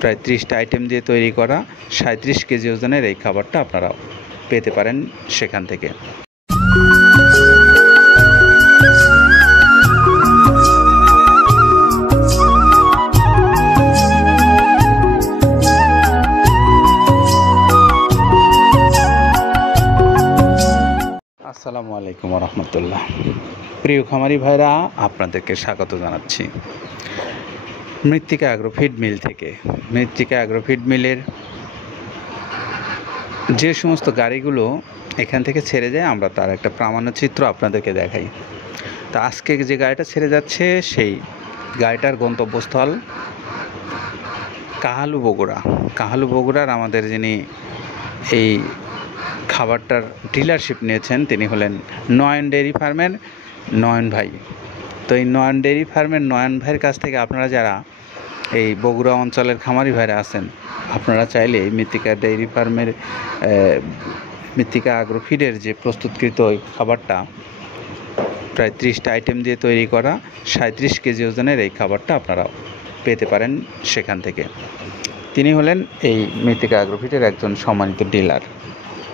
প্রায় 30টা আইটেম দিয়ে তৈরি করা 37 কেজি ওজনের এই খাবারটা আপনারা পেতে পারেন সেখান থেকে। আসসালামু আলাইকুম রহমতুল্লাহ। প্রিয় খামারি ভাইরা, আপনাদেরকে স্বাগত জানাচ্ছি মৃত্তিকা অ্যাগ্রো ফিড মিল থেকে। মৃত্তিকা অ্যাগ্রো ফিড মিলের যে সমস্ত গাড়িগুলো এখান থেকে ছেড়ে যায়, আমরা তার একটা প্রামাণ্যচিত্র আপনাদেরকে দেখাই। তা আজকে যে গাড়িটা ছেড়ে যাচ্ছে সেই গাড়িটার গন্তব্যস্থল কাহালু বগুড়া। কাহালু বগুড়ার আমাদের যিনি এই খাবারটার ডিলারশিপ নিয়েছেন তিনি হলেন নয়ন ডেয়ারি ফার্মের নয়ন ভাই। তো এই নয়ন ডেয়ারি ফার্মের নয়ন ভাইয়ের কাছ থেকে আপনারা যারা এই বগুড়া অঞ্চলের খামারি ভাইরা আছেন, আপনারা চাইলে মৃত্তিকা ডেয়ারি ফার্মের মৃত্তিকা অ্যাগ্রো ফিডের যে প্রস্তুতকৃত ওই খাবারটা প্রায় 30টা আইটেম দিয়ে তৈরি করা 37 কেজি ওজনের এই খাবারটা আপনারা পেতে পারেন সেখান থেকে। তিনি হলেন এই মৃত্তিকা অ্যাগ্রো ফিডের একজন সম্মানিত ডিলার।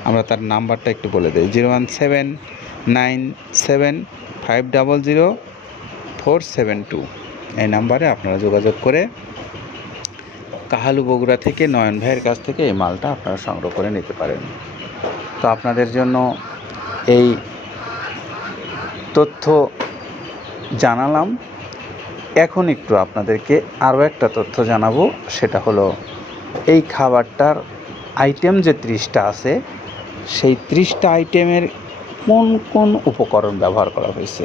আমরা তার নাম্বারটা একটু বলে দিই, 01797500472। এই নাম্বারে আপনারা যোগাযোগ করে কাহালু বগুড়া থেকে নয়ন ভাইয়ের কাছ থেকে এই মালটা আপনারা সংগ্রহ করে নিতে পারেন। তো আপনাদের জন্য এই তথ্য জানালাম। এখন একটু আপনাদেরকে আরও একটা তথ্য জানাবো, সেটা হলো এই খাবারটার আইটেম যে 30টা আছে সেই 30টা আইটেমের কোন কোন উপকরণ ব্যবহার করা হয়েছে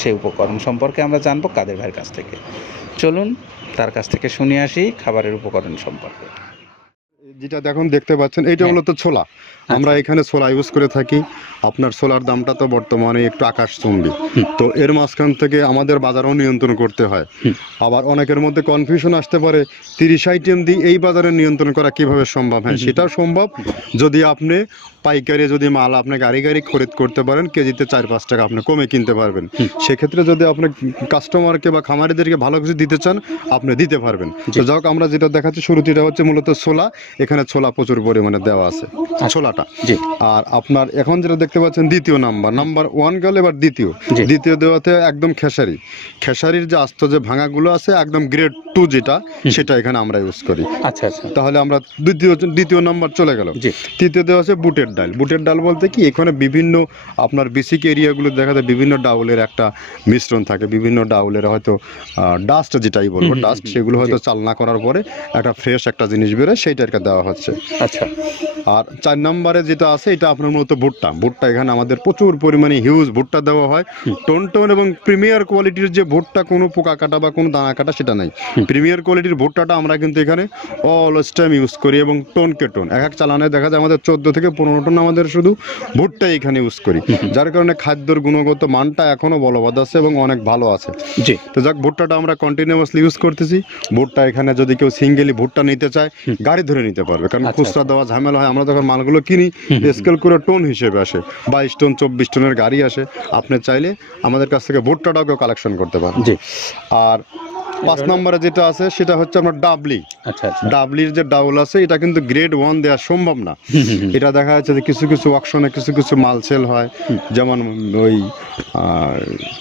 সেই উপকরণ সম্পর্কে আমরা জানবো কাদের ভাইয়ের কাছ থেকে। চলুন তার কাছ থেকে শুনে আসি খাবারের উপকরণ সম্পর্কে। যেটা দেখতে পাচ্ছেন এইটা মূলত ছোলা। আমরা এখানে ছোলা ইউজ করে থাকি। আপনার ছোলার দামটা তো বর্তমানে একটু আকাশচুম্বী। তো এর মাঝখান থেকে আমাদের বাজারও নিয়ন্ত্রণ করতে হয়। আবার অনেকের মধ্যে কনফিউশন আসতে পারে 30 আইটেম দিয়ে এই বাজারে নিয়ন্ত্রণ করা কিভাবে সম্ভব। হ্যাঁ, সেটাও সম্ভব যদি আপনি পাইকারি যদি মাল আপনি গাড়ি খরিদ করতে পারেন, কেজিতে 4-5 টাকা আপনি কমে কিনতে পারবেন। সেক্ষেত্রে যদি আপনি কাস্টমারকে বা খামারিদেরকে ভালো কিছু দিতে চান আপনি দিতে পারবেন। তো যাক, আমরা যেটা দেখাচ্ছি শুরুতেটা হচ্ছে মূলত ছোলা। এখানে ছোলা প্রচুর পরিমাণে দেওয়া আছে ছোলাটা। আর আপনার এখন যেটা দেখতে পাচ্ছেন দ্বিতীয় নাম্বার 1 গেল, এবার দ্বিতীয় দেওয়াতে একদম খেসারির যে আস্ত যে ভাঙাগুলো আছে একদম গ্রেড 2 যেটা, সেটা এখানে আমরা ইউজ করি। আচ্ছা, তাহলে আমরা দ্বিতীয় নাম্বার চলে গেল। তৃতীয় দেওয়া আছে বুটের ডাল বলতে কি, এখানে বিভিন্ন আপনার বেসিক এরিয়াগুলো দেখা যায় বিভিন্ন ডাউলের একটা মিশ্রণ থাকে। বিভিন্ন ডাউলের হয়তো ডাস্ট যেটাই বলবো ডাস্ট, সেগুলো হয়তো চালনা করার পরে একটা ফ্রেশ একটা জিনিস বেরোয়, সেইটাকে দেওয়া হচ্ছে। আচ্ছা, আর 4 নম্বরে যেটা আছে এটা আপনার মূলত ভুট্টা। এখানে আমাদের প্রচুর পরিমাণে হিউজ ভুট্টা দেওয়া হয়। টোন এবং প্রিমিয়ার কোয়ালিটির যে ভুট্টা, কোনো পোকা কাটা বা কোনো দানা কাটা সেটা নাই। প্রিমিয়ার কোয়ালিটির ভুট্টাটা আমরা কিন্তু এখানে অলওয়েজ টাইম ইউজ করি। এবং টোনকে টোন এক চালানে দেখা যায় আমাদের 14 থেকে 15 টন আমাদের শুধু ভুট্টা এখানে ইউজ করি, যার কারণে খাদ্যর গুণগত মানটা এখনো বলবৎ আছে এবং অনেক ভালো আছে। তো যাক, ভুট্টাটা আমরা কন্টিনিউয়াসলি ইউজ করতেছি। ভুট্টা এখানে যদি কেউ সিঙ্গেলি ভুট্টা নিতে চায় গাড়ি ধরে নিতে পারবে, কারণ খুচরা দেওয়া ঝামেলা হয়। আমরা যখন মালগুলো কিনি স্কেল করে টোন হিসেবে আসে, 22 টন 24 টনের গাড়ি আসে। আপনি চাইলে আমাদের কাছ থেকে ভুট্টাটাও কেউ কালেকশন করতে পারেন। আর 5 নম্বরে যেটা আছে সেটা হচ্ছে আপনার ডাবলির যে ডাউল আছে, এটা কিন্তু গ্রেড 1 দেওয়া সম্ভব না। এটা দেখা যাচ্ছে যে কিছু অকশনে কিছু মাল সেল হয়, যেমন ওই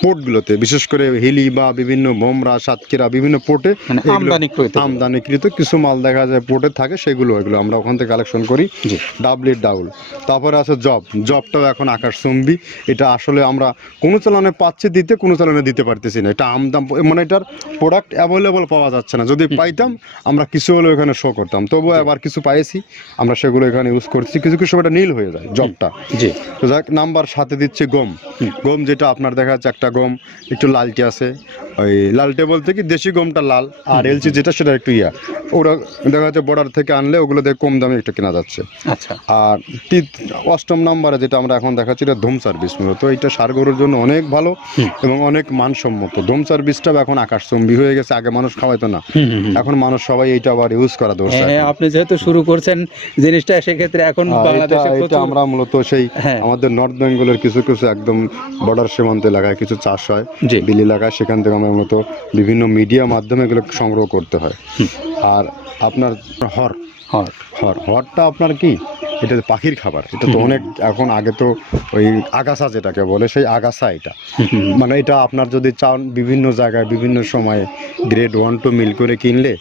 পোর্টগুলোতে, বিশেষ করে হিলি বা বিভিন্ন বোমরা সাতক্ষীরা বিভিন্ন পোর্টে আমদানিকৃত কিছু মাল দেখা যায় পোর্টে থাকে, এগুলো আমরা ওখান থেকে কালেকশন করি। ডাবলির ডাউল। তারপরে আছে জবটাও এখন আকাশচুম্বী। এটা আসলে আমরা কোনো চালানে পাচ্ছি দিতে, কোনো চালানে দিতে পারতেছি না। এটা আমদাম, মানে এটার প্রোডাক্ট অ্যাভেলেবল পাওয়া যাচ্ছে না। যদি পাইতাম আমরা কিছু হলেও এখানে শো করতাম, তবুও আবার কিছু পাইছি আমরা, সেগুলো এখানে ইউজ করছি। কিছু সময় নীল হয়ে যায় জবটা। তো যাক, নাম্বার 7 দিচ্ছে গম, যেটা আপনার দেখা যাচ্ছে একটা গম একটু লালটে আছে। ওই লালটে বলতে কি দেশি গমটা লাল, আর এলচি যেটা সেটা একটু ওরা দেখা যাচ্ছে বর্ডার থেকে আনলে ওগুলো দিয়ে কম দামে একটু কেনা যাচ্ছে। আচ্ছা, আর 8ম নম্বরে যেটা আমরা এখন দেখাচ্ছি এটা ধুম সার্ভিস। মূলত এটা সার গরুর জন্য অনেক ভালো এবং অনেক মানসম্মত। ধুম সার্ভিসটাও এখন আকাশচুম্বী হয়ে গেছে, আগে মানুষ খাওয়াইতো না, এখন মানুষ সবাই এইটা আবার ইউজ করা ধরছে। হ্যাঁ, আপনি যেহেতু শুরু করছেন জিনিসটা, সেক্ষেত্রে এখন বাংলাদেশে এটা আমরা মূলত সেই হ্যাঁ। আমাদের নর্থ বেঙ্গলের কিছু কিছু একদম বর্ডার সীমান্ত এলাকায় কিছু চাষ হয়, জি। বিল এলাকায়, সেখান থেকে আমরা মূলত বিভিন্ন মিডিয়া মাধ্যমে এগুলো সংগ্রহ করতে হয়। আর আপনার হর হর হরটা আপনার কি, এটা পাখির খাবার, এটা তো অনেক এখন, আগে তো ওই আগাছা যেটাকে বলে সেই আগাছা, এটা মানে এটা আপনার যদি চান বিভিন্ন জায়গায় বিভিন্ন সময়ে গ্রেড 1-2 মিল করে কিনলে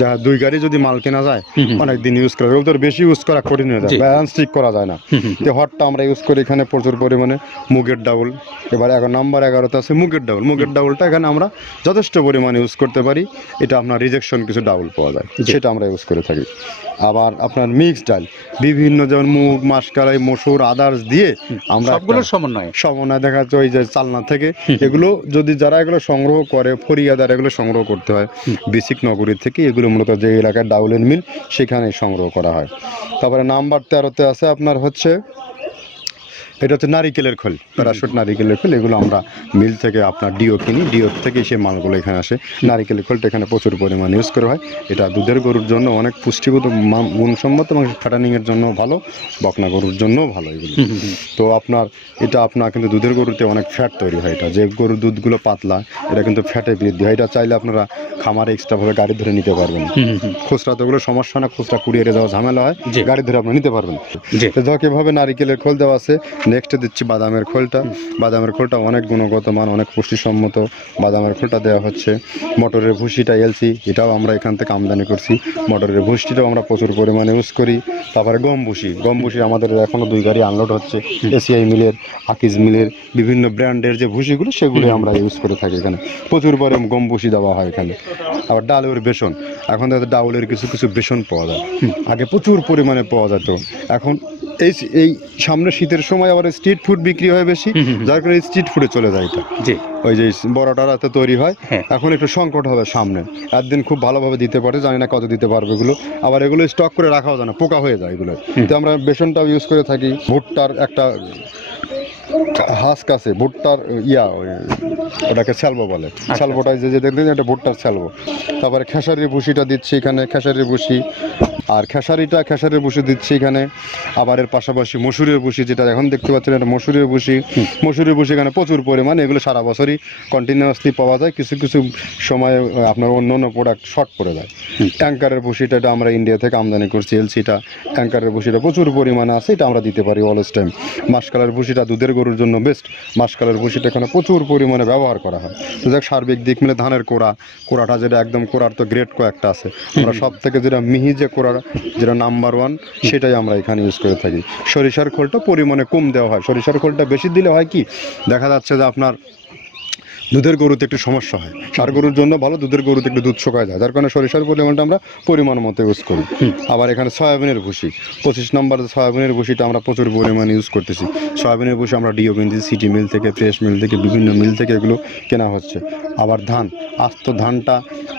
যা 2 গাড়ি যদি মাল কেনা যায় অনেক দিন ইউজ করা যায়, ওদের বেশি ইউজ করা কঠিন হয়ে যায়, জি। ব্যালেন্স ঠিক করা যায় না। তো হটটা আমরা ইউজ করি এখানে প্রচুর পরিমাণে, মুগের ডাউল, এবার এখন নাম্বার 11তে আছে মুগের ডাউল। মুগের ডাউলটা এখানে আমরা যথেষ্ট পরিমাণে ইউজ করতে পারি, এটা আপনার রিজেকশন কিছু ডাউল পাওয়া যায়, সেটা আমরা ইউজ করে থাকি। আবার আপনার মিক্স ডাল বিভিন্ন, যেমন মুগ, মাসকলাই, মসুর, আদার্স দিয়ে আমরা সবগুলোর সমন্বয় দেখা যাচ্ছে ওই যে চালনা থেকে এগুলো যদি যারা এগুলো সংগ্রহ করে, ফরিয়াদার এগুলো সংগ্রহ করতে হয় বেসিক নগরী থেকে, এগুলো মূলত যে এলাকায় ডাউলের মিল সেখানে সংগ্রহ করা হয়। তারপরে নাম্বার 13তে আছে আপনার হচ্ছে, এটা হচ্ছে নারিকেলের খোল, প্যারাশুট নারিকেলের খোল, এগুলো আমরা মিল থেকে আপনার ডিও কিনি, ডিও থেকে সেই মালগুলো এখানে আসে। নারিকেলের খোলটা এখানে প্রচুর পরিমাণে ইউজ করা হয়, এটা দুধের গরুর জন্য অনেক পুষ্টিগত গুণসম্মত এবং ফ্যাটানিংয়ের জন্য ভালো, বকনা গরুর জন্যও ভালো এগুলো। তো আপনার এটা আপনার কিন্তু দুধের গরুতে অনেক ফ্যাট তৈরি হয়, এটা যে গরুর দুধগুলো পাতলা এটা কিন্তু ফ্যাটে বৃদ্ধি হয়, এটা চাইলে আপনারা খামারে এক্সট্রাভাবে গাড়ি ধরে নিতে পারবেন, খুচরা তো ওগুলো সমস্যা না, খুচরা কুরিয়ারে যাওয়া ঝামেলা হয়, গাড়ি ধরে আপনি নিতে পারবেন। তো ধর এভাবে নারিকেলের খোল দেওয়া আছে। নেক্সটে দিচ্ছি বাদামের খোলটা। বাদামের খোলটা অনেক গুণগত মান, অনেক পুষ্টিসম্মত বাদামের খোলটা দেওয়া হচ্ছে। মটরের ভুসিটা এলসি, এটাও আমরা এখান থেকে আমদানি করছি, মটরের ভুসিটাও আমরা প্রচুর পরিমাণে ইউজ করি। তারপরে গম ভুসি আমাদের এখনও 2 গাড়ি আনলোড হচ্ছে, এসিআই মিলের, আকিজ মিলের বিভিন্ন ব্র্যান্ডের যে ভুসিগুলো সেগুলো আমরা ইউজ করে থাকি এখানে, প্রচুর পরিমাণে গম ভুসি দেওয়া হয় এখানে। আবার ডালের বেসন, এখন তাদের ডাউলের কিছু কিছু বেসন পাওয়া যায়, আগে প্রচুর পরিমাণে পাওয়া যেত, এখন এই সামনে শীতের সময় আবার স্ট্রিট ফুড বিক্রি হয় বেশি, যার কারণে স্ট্রিট ফুডে চলে যায় এটা। ওই যে বড়টারাতে তৈরি হয়, এখন একটু সংকট হবে সামনে, একদিন খুব ভালোভাবে দিতে পারে, জানি না কত দিতে পারবে এগুলো, আবার এগুলো স্টক করে রাখাও যায় না, পোকা হয়ে যায় এগুলো। তো আমরা বেসনটাও ইউজ করে থাকি। ভুট্টার একটা হাস্ক আছে, ভুট্টার ওটাকে স্যালবো বলে, স্যালবোটাই যে দেখবেন এটা ভুট্টার স্যালবো। তারপরে খেসারির ভুসিটা দিচ্ছি এখানে, খেসারির ভুসি, আর খেসারির ভুসি দিচ্ছি এখানে। আবার এর পাশাপাশি মসুরের ভুসি, যেটা এখন দেখতে পাচ্ছেন এটা মসুরের ভুসি এখানে প্রচুর পরিমাণে, এগুলো সারা বছরই কন্টিনিউয়াসলি পাওয়া যায়, কিছু কিছু সময় আপনার অন্য অন্য প্রোডাক্ট শর্ট পড়ে যায়। ট্যাঙ্কারের ভুসিটা এটা আমরা ইন্ডিয়া থেকে আমদানি করছি, এলসিটা, ট্যাঙ্কারের ভুসিটা প্রচুর পরিমাণে আছে, এটা আমরা দিতে পারি অলওয়েজ টাইম। মাসকালের ভুসিটা দুধের গরুর জন্য বেস্ট, মাসকালের ভুসিটা এখানে প্রচুর পরিমাণে ব্যবহার করা হয়। তো দেখ সার্বিক দিক মিলে ধানের কোড়াটা যেটা একদম, কোড়ার তো গ্রেড কয়েকটা আছে, আমরা সব থেকে যেটা মিহি যে কোড়া, যেটা নাম্বার 1, সেটাই আমরা এখানে ইউজ করে থাকি। সরিষার খোলটা পরিমাণে কম দেওয়া হয়, সরিষার খোলটা বেশি দিলে হয় কি, দেখা যাচ্ছে যে আপনার দুধের গরুতে একটু সমস্যা হয়, ষাঁড় গরুর জন্য ভালো, দুধের গরুতে একটু দুধ শুকায় যায়, যার কারণে সরিষার পরিমাণটা আমরা পরিমাণ মতো ইউজ করি। আবার এখানে সয়াবিনের ভুসি, 25 নম্বর সয়াবিনের ভুসিটা আমরা প্রচুর পরিমাণে ইউজ করতেছি। সয়াবিনের ভুসি আমরা ডিও কিনছি, সিটি মিল থেকে, ফ্রেশ মিল থেকে, বিভিন্ন মিল থেকে এগুলো কেনা হচ্ছে। আবার ধান, আস্ত ধানটা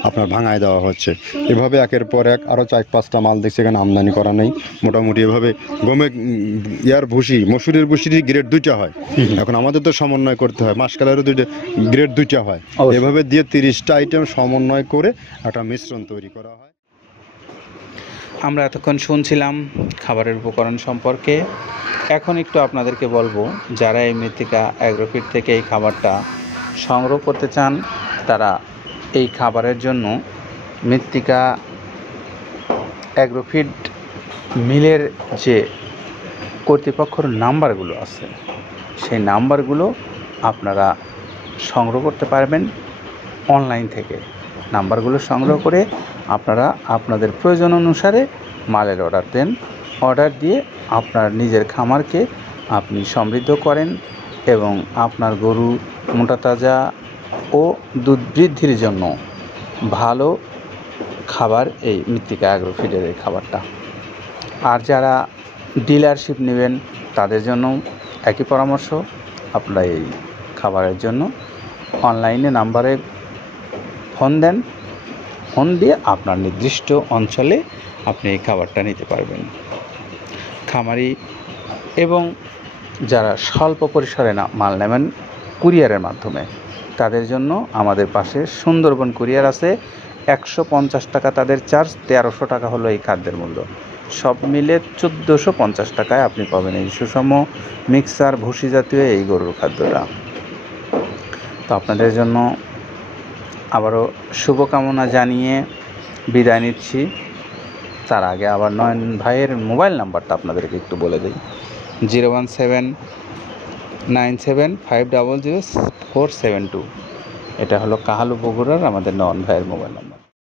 আপনার ভাঙায় দেওয়া হচ্ছে। এভাবে একের পর এক আরও 4-5টা মাল দেখছি এখানে আমদানি করা নেই। মোটামুটি এভাবে গমে ভুসি, মসুরের ভুসিরই গ্রেড 2টা হয়, এখন আমাদের তো সমন্বয় করতে হয়, মাসকালেরও গ্রেড 2টা হয়, এভাবে দিয়ে 30টা আইটেম সমন্বয় করে একটা মিশ্রণ তৈরি করা হয়। আমরা এতক্ষণ শুনছিলাম খাবারের উপকরণ সম্পর্কে। এখন একটু আপনাদেরকে বলবো, যারা এই মৃত্তিকা অ্যাগ্রোফিট থেকে এই খাবারটা সংগ্রহ করতে চান, তারা এই খাবারের জন্য মৃত্তিকা অ্যাগ্রোফিট মিলের যে কর্তৃপক্ষের নাম্বারগুলো আছে, সেই নাম্বারগুলো আপনারা সংগ্রহ করতে পারবেন অনলাইন থেকে। নাম্বারগুলো সংগ্রহ করে আপনারা আপনাদের প্রয়োজন অনুসারে মালের অর্ডার দেন, অর্ডার দিয়ে আপনার নিজের খামারকে আপনি সমৃদ্ধ করেন এবং আপনার গরু মোটা তাজা ও দুধ বৃদ্ধির জন্য ভালো খাবার এই মৃত্তিকা অ্যাগ্রোফিডের এই খাবারটা। আর যারা ডিলারশিপ নেবেন তাদের জন্য একই পরামর্শ, আপনারা এই খাবারের জন্য অনলাইনে নাম্বারে ফোন দেন, ফোন দিয়ে আপনার নির্দিষ্ট অঞ্চলে আপনি এই খাবারটা নিতে পারবেন। খামারি এবং যারা স্বল্প পরিসরে মাল নেবেন কুরিয়ারের মাধ্যমে, তাদের জন্য আমাদের পাশে সুন্দরবন কুরিয়ার আছে। 150 টাকা তাদের চার্জ, 1300 টাকা হলো এই খাদ্যের মূল্য। সব মিলে 1450 টাকায় আপনি পাবেন এই সুষম মিক্সার ভুসি জাতীয় এই গরুর খাদ্যটা। তো আপনাদের জন্য আবারও শুভকামনা জানিয়ে বিদায় নিচ্ছি। তার আগে আবার নয়ন ভাইয়ের মোবাইল নাম্বারটা আপনাদেরকে একটু বলে দিই, 01797500472। এটা হলো কাহালু বগুড়ার আমাদের নয়ন ভাইয়ের মোবাইল নাম্বার।